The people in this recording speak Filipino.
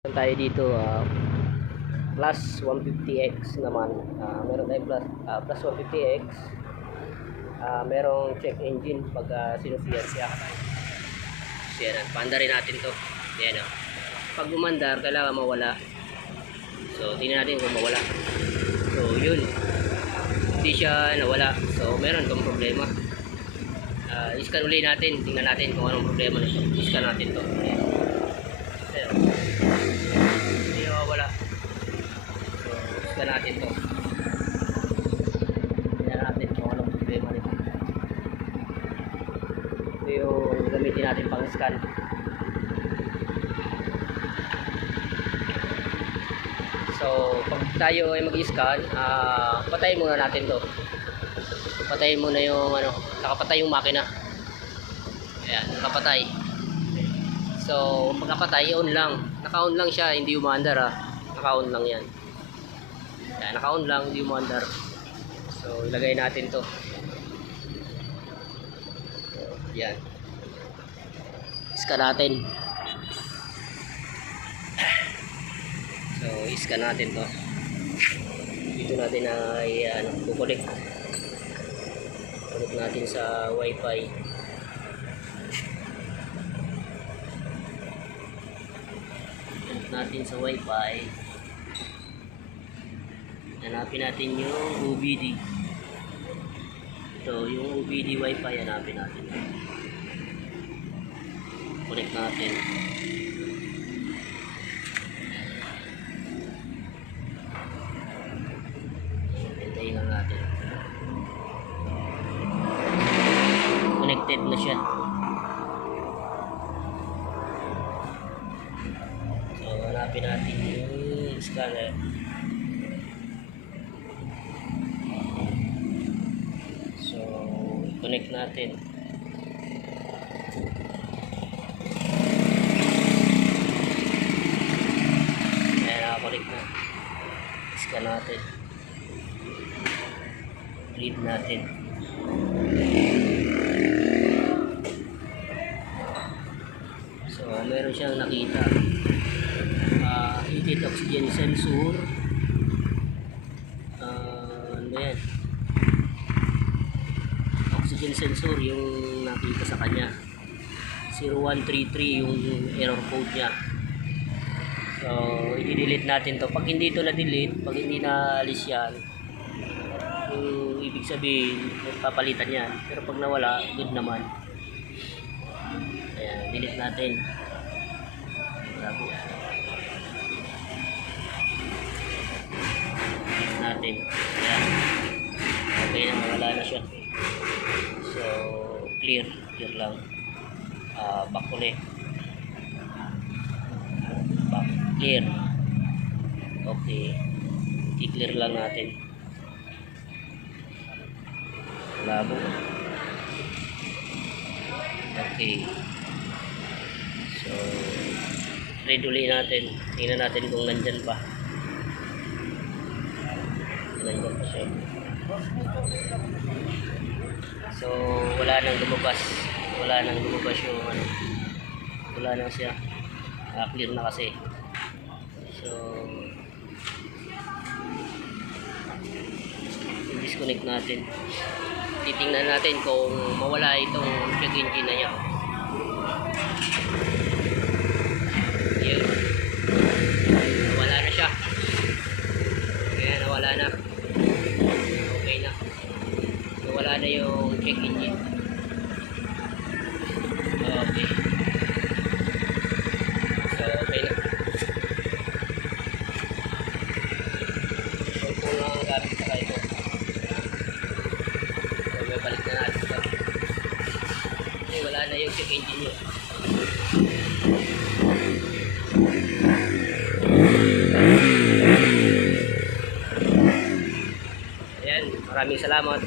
Tayo dito plus 150x naman. Meron tayong plus 150x. Merong check engine pag sinusiyan siya. So yan, paandarin natin to. Yan, pag umandar kailangan mawala. So tingnan natin kung mawala. So yun, hindi siya nawala. So meron tong problema. Iscan ulit natin, tingnan natin kung anong problema nito. Iscan natin to. Ayan. Hindi nawawala. So iscan natin to. Tingnan natin kung anong problema nito. Ito yung gamitin natin pang scan. So pag tayo ay mag-scan, patayin muna natin to. Patayin muna yung nakapatay yung makina. Ayan, nakapatay. So pagkapatay, on lang. Naka-on lang siya, hindi umaandar Naka-on lang yan. Ayan, naka-on lang, hindi umaandar. So ilagay natin to. Yan. Iscan natin. So iscan natin to. Dito natin ay kukulik. Connect natin sa wifi. Connect natin sa wifi. Hanapin natin yung OBD. Ito yung OBD wifi, hanapin natin. Connect natin. Hintayin lang natin. Connected na siya. So hanapin natin yung scanner. So connect natin. Ayan, nakakonect na. Scan natin. Read natin. So meron siyang nakita heated oxygen sensor. Ano yan, oxygen sensor yung nakita sa kanya. 0133 yung error code nya. So i-delete natin to. Pag hindi ito na-delete, pag hindi na-alis yan, ibig sabihin papalitan yan. Pero pag nawala, good naman. Ayan, delete natin. Bravo. Delete natin. Ayan. Okay na, wala na siya. So clear lang. Back ulit. Back, clear. Okay, i-clear lang natin. Labo. Okay. So read ulit natin. Tingnan natin kung nandyan pa. Nandyan pa siya. So wala nang lumabas. Wala nang lumabas yung wala nang siya. Clear na kasi. So disconnect natin. Titingnan natin kung mawala itong check engine na niya. Yun. Nawala na siya. Kaya nawala na. Okay na. Nawala na yung check engine. Okay. So okay na. So kung lang ang gamit sa kayo. Balik na natin ito. Kasi wala na yung check engine nyo. Ayan, maraming salamat.